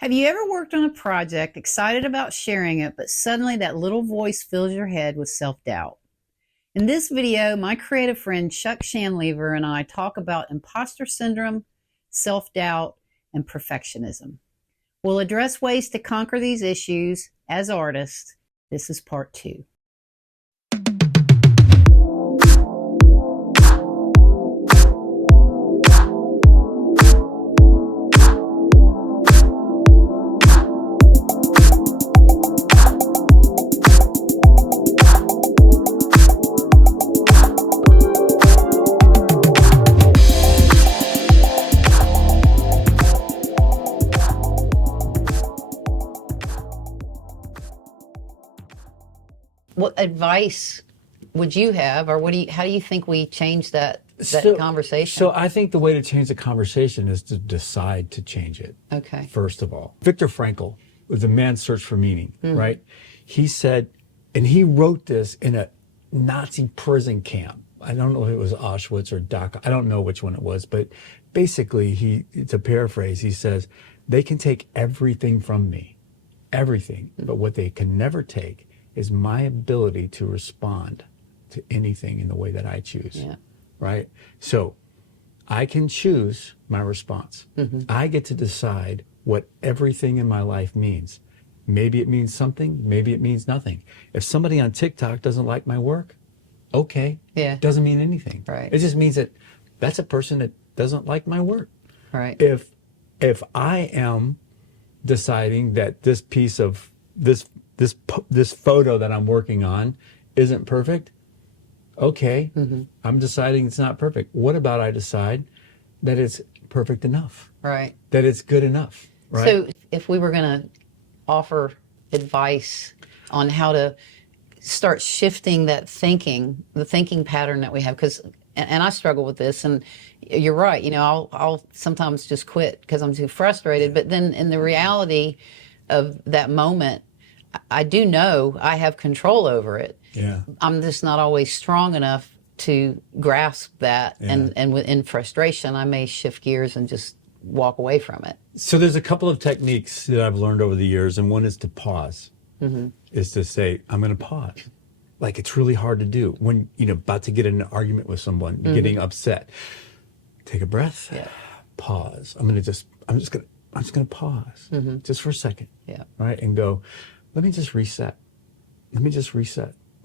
Have you ever worked on a project, excited about sharing it, but suddenly that little voice fills your head with self-doubt? In this video, my creative friend Chuck Shanlever and I talk about imposter syndrome, self-doubt, and perfectionism. We'll address ways to conquer these issues as artists. This is part 2. What advice would you have, or how do you think we change that conversation? So I think the way to change the conversation is to decide to change it. Okay. First of all, Viktor Frankl was a man's search for meaning, right? He said, and he wrote this in a Nazi prison camp. I don't know if it was Auschwitz or Dachau. I don't know which one it was, but basically to paraphrase, he says, they can take everything from me, everything, but what they can never take is my ability to respond to anything in the way that I choose, right? So I can choose my response. I get to decide what everything in my life means. Maybe it means something, maybe it means nothing. If somebody on TikTok doesn't like my work, okay, doesn't mean anything. Right. It just means that that's a person that doesn't like my work. Right. If I am deciding that this piece of this photo that I'm working on isn't perfect, okay, I'm deciding it's not perfect. What about I decide that it's perfect enough? Right. That it's good enough, right? So if we were going to offer advice on how to start shifting that thinking, the thinking pattern that we have, because, and I struggle with this, and you're right, I'll sometimes just quit because I'm too frustrated, but then in the reality of that moment, I do know I have control over it. Yeah. I'm just not always strong enough to grasp that. And in frustration, I may shift gears and just walk away from it. So there's a couple of techniques that I've learned over the years, and one is to pause. Is to say, I'm going to pause. Like, it's really hard to do when, about to get in an argument with someone, you're getting upset. Take a breath, pause. I'm just going to pause just for a second. Right. And go, let me just reset.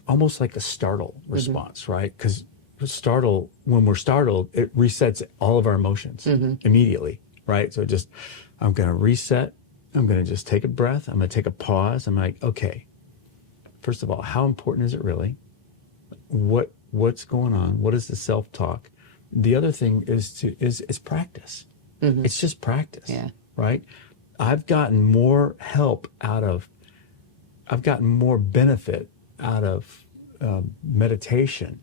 Almost like a startle response, right? Because when we're startled, it resets all of our emotions immediately, right? So I'm going to reset. I'm going to just take a breath. I'm going to take a pause. I'm like, okay, first of all, how important is it really? What's going on? What is the self-talk? The other thing is practice. It's just practice, right? I've gotten more benefit out of meditation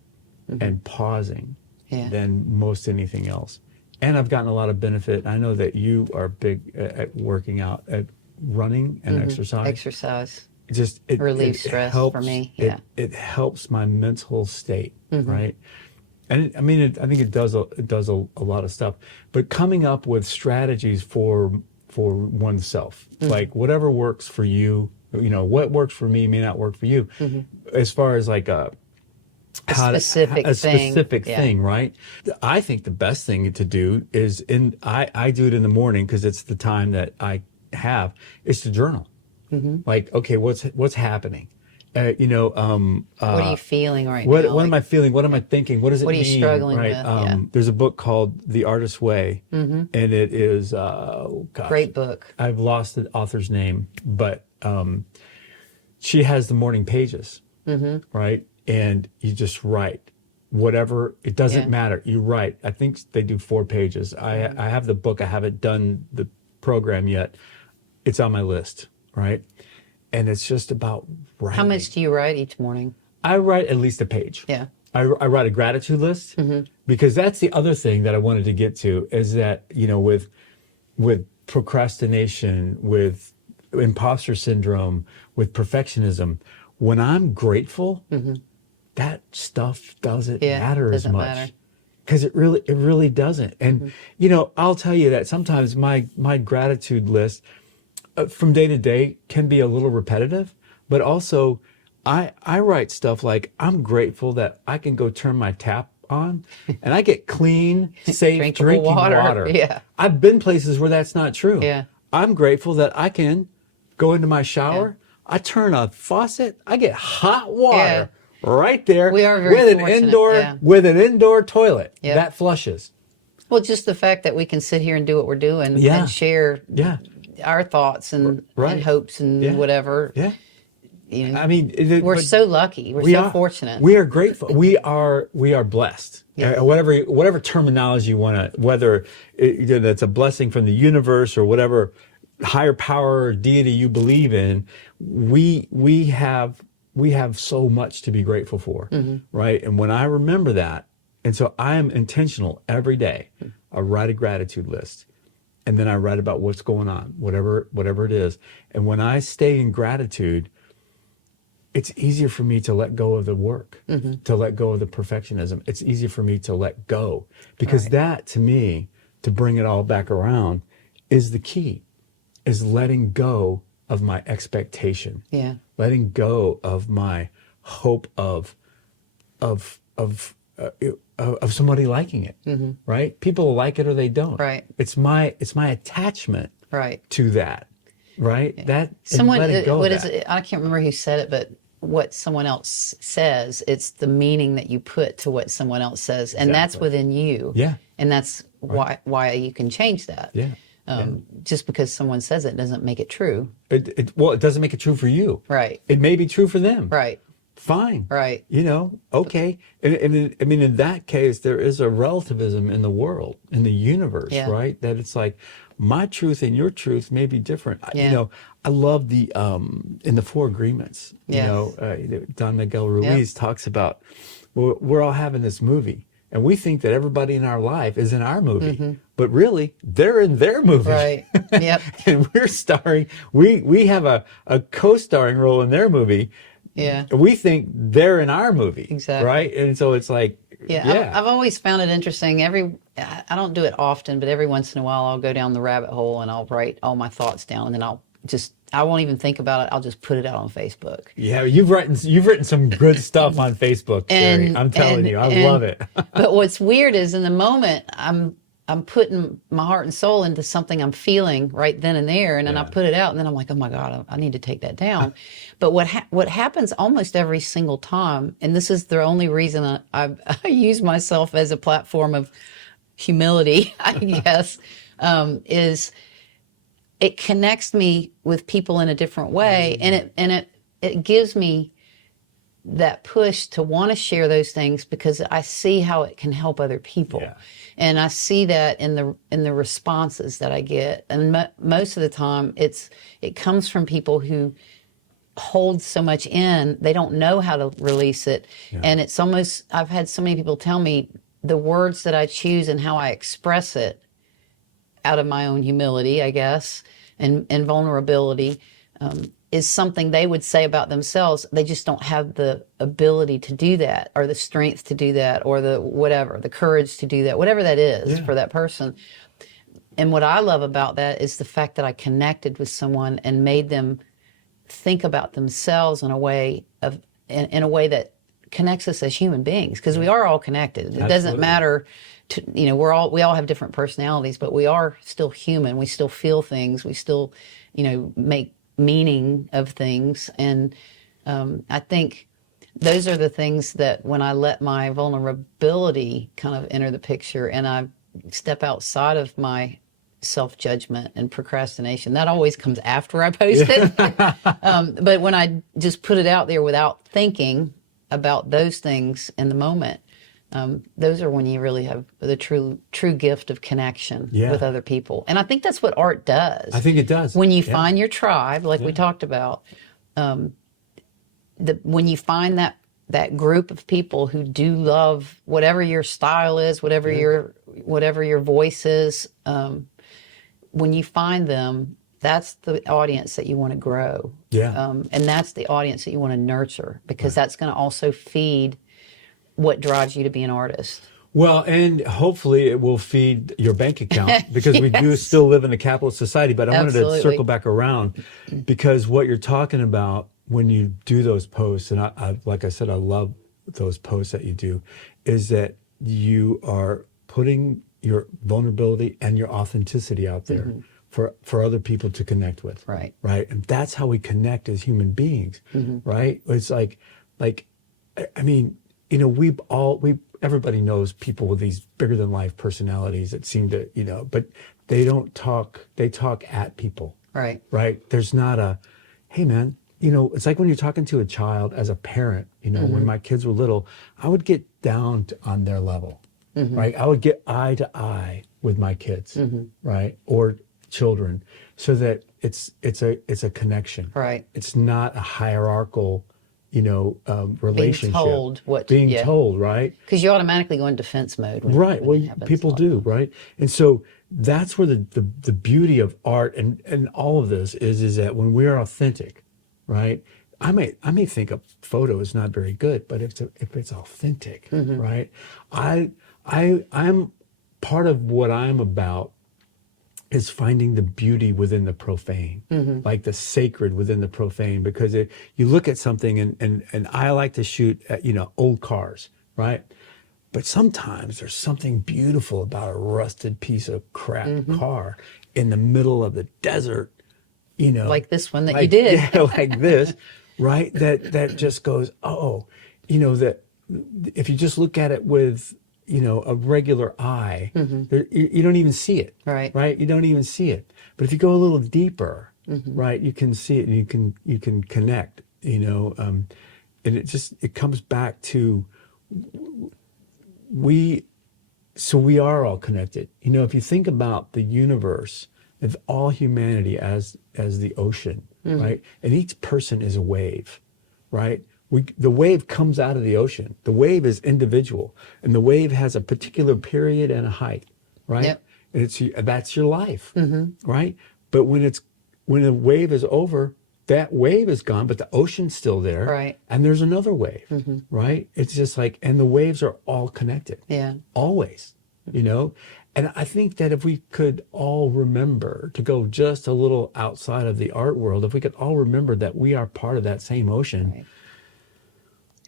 and pausing than most anything else. And I've gotten a lot of benefit. I know that you are big at working out, at running and exercise. Exercise. It relieves stress helps, for me. It helps my mental state, right? And I think it does a lot of stuff. But coming up with strategies for oneself, like whatever works for you, what works for me may not work for you, as far as like a specific thing, right? I think the best thing to do is I do it in the morning because it's the time that I have, is to journal. Like, okay, what's happening? What are you feeling right now? What am I feeling? What am I thinking? What does it mean? What are you struggling with? There's a book called The Artist's Way, and it is, great book. I've lost the author's name, but she has the morning pages, right? And you just write whatever, it doesn't matter. You write. I think they do 4 pages. I have the book. I haven't done the program yet. It's on my list, right? And it's just about writing. How much do you write each morning? I write at least a page. Yeah. I write a gratitude list, because that's the other thing that I wanted to get to, is that, with procrastination, with imposter syndrome, with perfectionism, when I'm grateful, that stuff doesn't matter as much. Because it really doesn't. And, I'll tell you that sometimes my gratitude list, from day to day can be a little repetitive, but also I write stuff like, I'm grateful that I can go turn my tap on and I get clean, safe Drinkable drinking water. Yeah. I've been places where that's not true. Yeah. I'm grateful that I can go into my shower, Yeah. I turn a faucet, I get hot Yeah. water right there We are very with an fortunate, indoor yeah. with an indoor toilet Yep. that flushes. Well, just the fact that we can sit here and do what we're doing Yeah. and share Yeah. our thoughts and Right. hopes and Yeah. whatever. Yeah. You know, I mean, we're but so lucky. We're so fortunate. We are grateful. We are blessed. Yes. Whatever terminology you want to, whether that's a blessing from the universe or whatever higher power or deity you believe in, we have so much to be grateful for, right? And when I remember that, and so I am intentional every day. I write a gratitude list, and then I write about what's going on, whatever it is. And when I stay in gratitude, it's easier for me to let go of the work, to let go of the perfectionism. It's easier for me to let go, because Right. that, to me, to bring it all back around, is the key, is letting go of my expectation, Yeah. letting go of my hope of somebody liking it, right? People like it or they don't. Right. It's my attachment Right. to that, right? That, and Someone, letting go what of is that. it? I can't remember who said it, but what someone else says, it's the meaning that you put to what someone else says, and that's Exactly. within you. Yeah. And that's why you can change that. Yeah. Just because someone says it doesn't make it true. Well, it doesn't make it true for you. Right. It may be true for them. Right. Fine. Right. Okay. And I mean, in that case, there is a relativism in the world, in the universe, Yeah. right? That it's like, my truth and your truth may be different. Yeah. I love the in the Four Agreements. Yes. Don Miguel Ruiz talks about, we're all having this movie, and we think that everybody in our life is in our movie, but really they're in their movie. Right. Yep. And we're starring. We have a co-starring role in their movie. Yeah. We think they're in our movie. Exactly. Right. And so it's like, Yeah, I've always found it interesting. I don't do it often, but every once in a while I'll go down the rabbit hole and I'll write all my thoughts down, and then I won't even think about it. I'll just put it out on Facebook. Yeah, you've written some good stuff on Facebook, Sherry. I'm telling you, I love it. But what's weird is in the moment I'm putting my heart and soul into something I'm feeling right then and there, and then I put it out, and then I'm like, oh my God, I need to take that down. But what happens almost every single time, and this is the only reason I use myself as a platform of humility, I guess, is it connects me with people in a different way, and it gives me that push to want to share those things because I see how it can help other people. Yeah. And I see that in the responses that I get. And most of the time it comes from people who hold so much in, they don't know how to release it. Yeah. And it's almost, I've had so many people tell me the words that I choose and how I express it out of my own humility, I guess, and vulnerability, is something they would say about themselves. They just don't have the ability to do that, or the strength to do that, or the courage to do that, whatever that is for that person. And what I love about that is the fact that I connected with someone and made them think about themselves in a way that connects us as human beings, because we are all connected. It doesn't matter we all have different personalities, but we are still human. We still feel things. We still, make meaning of things. And I think those are the things that when I let my vulnerability kind of enter the picture and I step outside of my self-judgment and procrastination, that always comes after I post it. But when I just put it out there without thinking about those things in the moment, those are when you really have the true gift of connection with other people. And I think that's what art does. I think it does. When you find your tribe, like we talked about, when you find that group of people who do love whatever your style is, whatever your voice is, when you find them, that's the audience that you want to grow. Yeah. And that's the audience that you want to nurture, because that's going to also feed what drives you to be an artist. Well, and hopefully it will feed your bank account because we do Yes. still live in a capitalist society. But I wanted to Absolutely. circle back around because what you're talking about when you do those posts, and like I said, I love those posts that you do, is that you are putting your vulnerability and your authenticity out there for other people to connect with. Right. Right. And that's how we connect as human beings. Right. It's like, I mean, everybody knows people with these bigger than life personalities that seem to, but they don't talk, they talk at people. Right. Right. There's not a, hey man, it's like when you're talking to a child as a parent, when my kids were little, I would get down on their level. Right. I would get eye to eye with my kids. Right. Or children so that it's a connection. Right. It's not a hierarchical, relationship. Being told, right? Because you automatically go in defense mode. Right. When Well, it happens people a lot. do, right? And so that's where the beauty of art and all of this is that when we're authentic, right? I may think a photo is not very good, but if it's authentic, right? I'm part of what I'm about is finding the beauty within the profane, like the sacred within the profane, because you look at something and I like to shoot at, old cars, right? But sometimes there's something beautiful about a rusted piece of crap car in the middle of the desert, Like this one that you did. Yeah, like this, right? That just goes, that if you just look at it with, a regular eye, you don't even see it. Right. You don't even see it. But if you go a little deeper, right, you can see it and you can connect, and it comes back to we are all connected. If you think about the universe, of all humanity as the ocean, right? And each person is a wave, right? The wave comes out of the ocean. The wave is individual, and the wave has a particular period and a height, right? Yep. And that's your life, right? But when the wave is over, that wave is gone, but the ocean's still there, Right. and there's another wave, right? It's just like, and the waves are all connected, Yeah. always, And I think that if we could all remember to go just a little outside of the art world, if we could all remember that we are part of that same ocean, Right.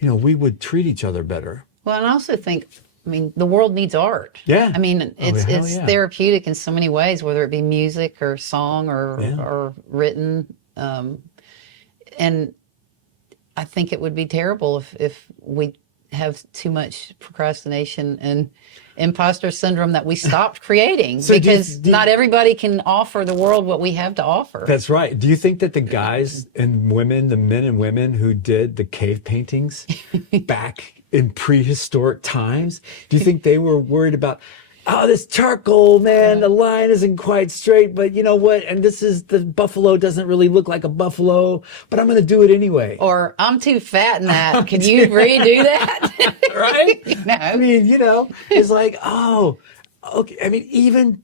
We would treat each other better. Well, and I also think, the world needs art. Yeah. I mean, it's hell yeah. therapeutic in so many ways, whether it be music or song or written. And I think it would be terrible if we have too much procrastination and imposter syndrome that we stopped creating So because not everybody can offer the world what we have to offer. That's right. Do you think that the guys and women, the men and women who did the cave paintings back in prehistoric times, do you think they were worried about, this charcoal, man, the line isn't quite straight, but you know what? And the buffalo doesn't really look like a buffalo, but I'm going to do it anyway. Or I'm too fat in that. Can you redo that? Right? No. I mean, it's like, okay. I mean, even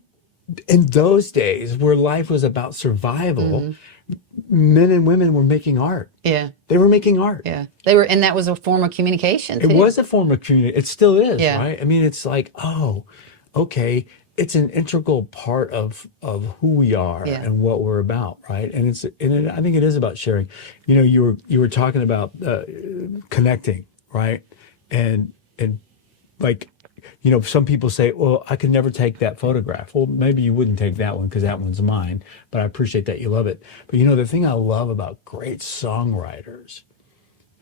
in those days where life was about survival, men and women were making art. Yeah. They were making art. Yeah. And that was a form of communication too. It was a form of community. It still is, Yeah. right? I mean, it's like, okay, it's an integral part of who we are Yeah. and what we're about, right? And I think it is about sharing. You were talking about connecting, right? And like, some people say, well, I could never take that photograph. Well, maybe you wouldn't take that one because that one's mine, but I appreciate that you love it. But the thing I love about great songwriters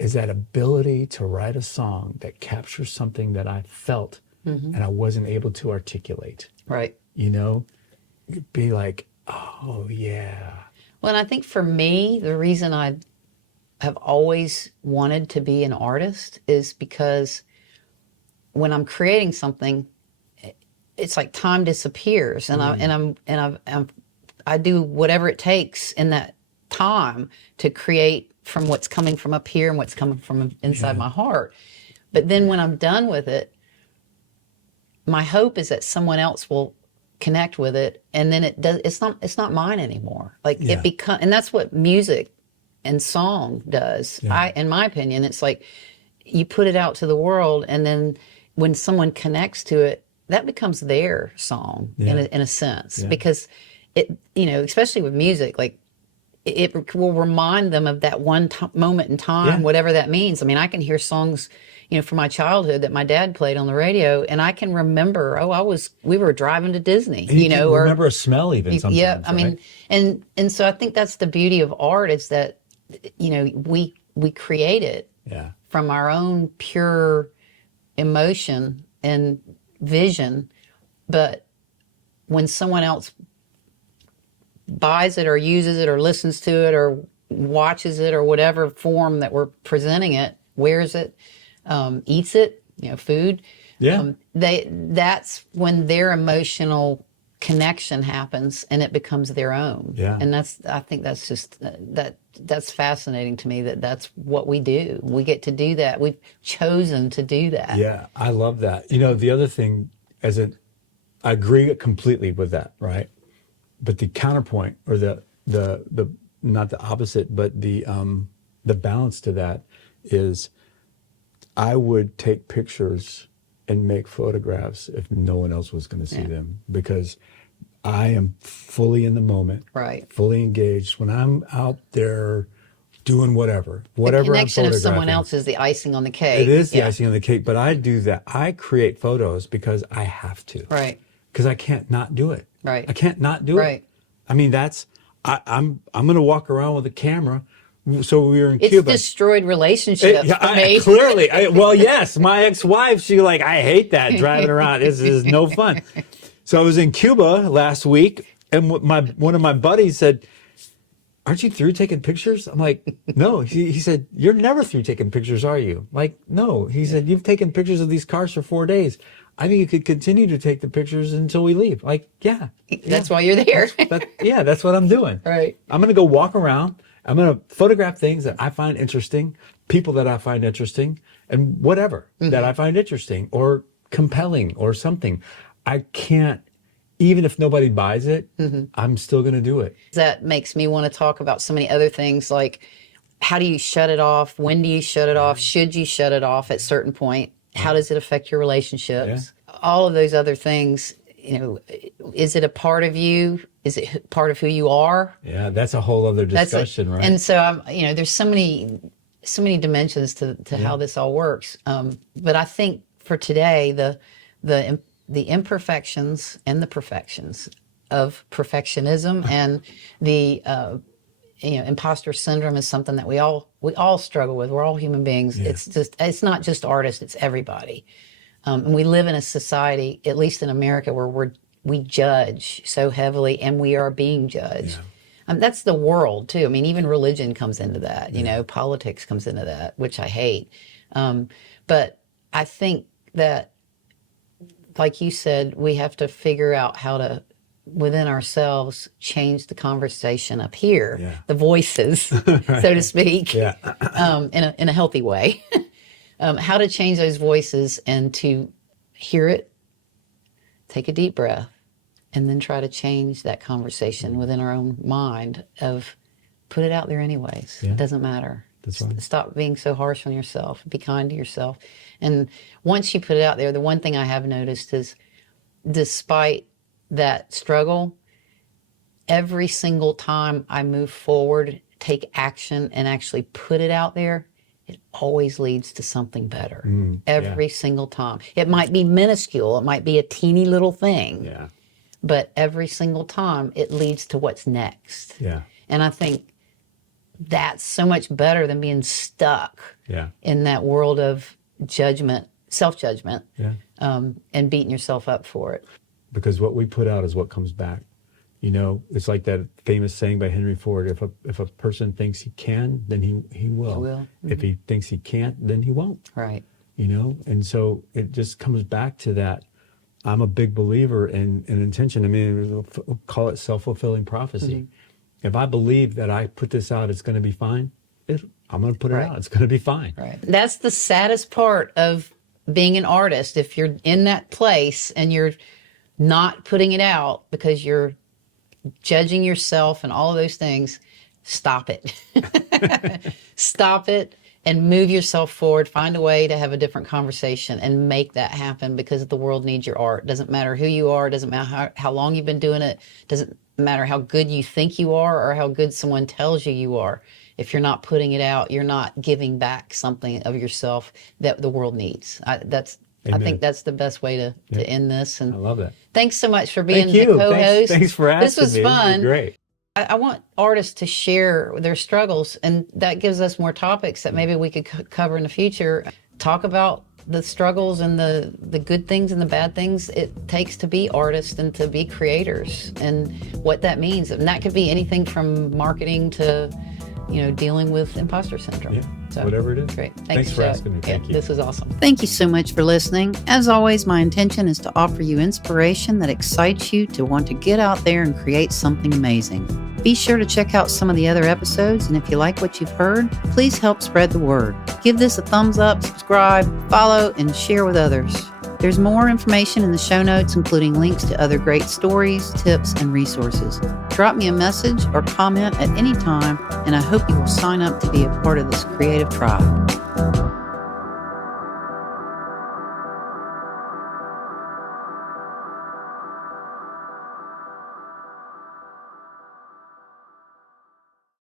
is that ability to write a song that captures something that I felt and I wasn't able to articulate. Right. You'd be like, oh yeah. Well, and I think for me, the reason I have always wanted to be an artist is because when I'm creating something, it's like time disappears, and I do whatever it takes in that time to create from what's coming from up here and what's coming from inside my heart. But then when I'm done with it, my hope is that someone else will connect with it, and then it's not mine anymore. Like Yeah. it become, and that's what music and song does. Yeah. In my opinion, it's like you put it out to the world, and then when someone connects to it, that becomes their song in a sense, because it, especially with music, like it will remind them of that one moment in time, whatever that means. I mean, I can hear songs, from my childhood that my dad played on the radio, and I can remember, we were driving to Disney, and you can remember a smell even sometimes. Yeah, I mean, and so I think that's the beauty of art, is that, we create it from our own pure emotion and vision, but when someone else buys it or uses it or listens to it or watches it or whatever form that we're presenting it, wears it, eats it, food, that's when their emotional connection happens and it becomes their own. And I think that's just that's fascinating to me, that's what we do. We get to do that. We've chosen to do that. Yeah, I love that. The other thing, I agree completely with that, right? But the counterpoint, or the not the opposite, but the balance to that is, I would take pictures and make photographs if no one else was going to see them, because I am fully in the moment, right? Fully engaged when I'm out there doing whatever. The connection of someone else is the icing on the cake. It is the icing on the cake, but I do that. I create photos because I have to, right? Because I can't not do it, right? I can't not do it. I mean, I'm going to walk around with a camera. So we were in Cuba. It's destroyed relationships for me. Clearly. Well, yes, my ex-wife, she I hate that, driving around. This is no fun. So I was in Cuba last week, and one of my buddies said, "Aren't you through taking pictures?" I'm like, "No." He said, "You're never through taking pictures, are you?" I'm like, "No." He said, "You've taken pictures of these cars for 4 days. I think you could continue to take the pictures until we leave." Like, that's why you're there. That's what I'm doing. Right. I'm going to go walk around. I'm going to photograph things that I find interesting, people that I find interesting, and whatever that I find interesting or compelling or something. I can't, even if nobody buys it, I'm still going to do it. That makes me want to talk about so many other things, like, how do you shut it off? When do you shut it off? Should you shut it off at a certain point? How does it affect your relationships? All of those other things, is it a part of you? Is it part of who you are? Yeah, that's a whole other discussion, right? And so, there's so many dimensions to how this all works. But I think for today, the imperfections and the perfections of perfectionism and the imposter syndrome is something that we all struggle with. We're all human beings. It's not just artists; it's everybody. And we live in a society, at least in America, where we judge so heavily, and we are being judged. That's the world too. I mean, even religion comes into that. Politics comes into that, which I hate. But I think that, like you said, we have to figure out how to, within ourselves, change the conversation up here, the voices, so to speak, in a healthy way. How to change those voices and to hear it, take a deep breath, and then try to change that conversation within our own mind of put it out there anyways. It doesn't matter. That's right. Stop being so harsh on yourself. Be kind to yourself. And once you put it out there, the one thing I have noticed is, despite that struggle, every single time I move forward, take action, and actually put it out there, it always leads to something better. Every single time. It might be minuscule. It might be a teeny little thing. But every single time, it leads to what's next. And I think that's so much better than being stuck in that world of judgment, self-judgment, and beating yourself up for it. Because what we put out is what comes back. It's like that famous saying by Henry Ford: if a person thinks he can, then he will. He will. If he thinks he can't, then he won't. Right. And so it just comes back to that. I'm a big believer in intention. I mean, call it self-fulfilling prophecy. If I believe that I put this out, it's going to be fine, I'm going to put it out. It's going to be fine. Right. That's the saddest part of being an artist. If you're in that place and you're not putting it out because you're judging yourself and all of those things, stop it. Stop it and move yourself forward. Find a way to have a different conversation and make that happen, because the world needs your art. Doesn't matter who you are. Doesn't matter how long you've been doing it. Doesn't matter how good you think you are or how good someone tells you are. If you're not putting it out, you're not giving back something of yourself that the world needs. I think that's the best way to end this. And I love that. thanks so much for being Thank the you. co-host. Thanks for asking This was me. fun. Great. I want artists to share their struggles, and that gives us more topics that maybe we could cover in the future. Talk about the struggles and the good things and the bad things it takes to be artists and to be creators, and what that means. And that could be anything from marketing to, dealing with imposter syndrome. Yeah, whatever it is. Great. Thanks for asking me. Thank you. This was awesome. Thank you so much for listening. As always, my intention is to offer you inspiration that excites you to want to get out there and create something amazing. Be sure to check out some of the other episodes, and if you like what you've heard, please help spread the word. Give this a thumbs up, subscribe, follow, and share with others. There's more information in the show notes, including links to other great stories, tips, and resources. Drop me a message or comment at any time, and I hope you will sign up to be a part of this creative tribe.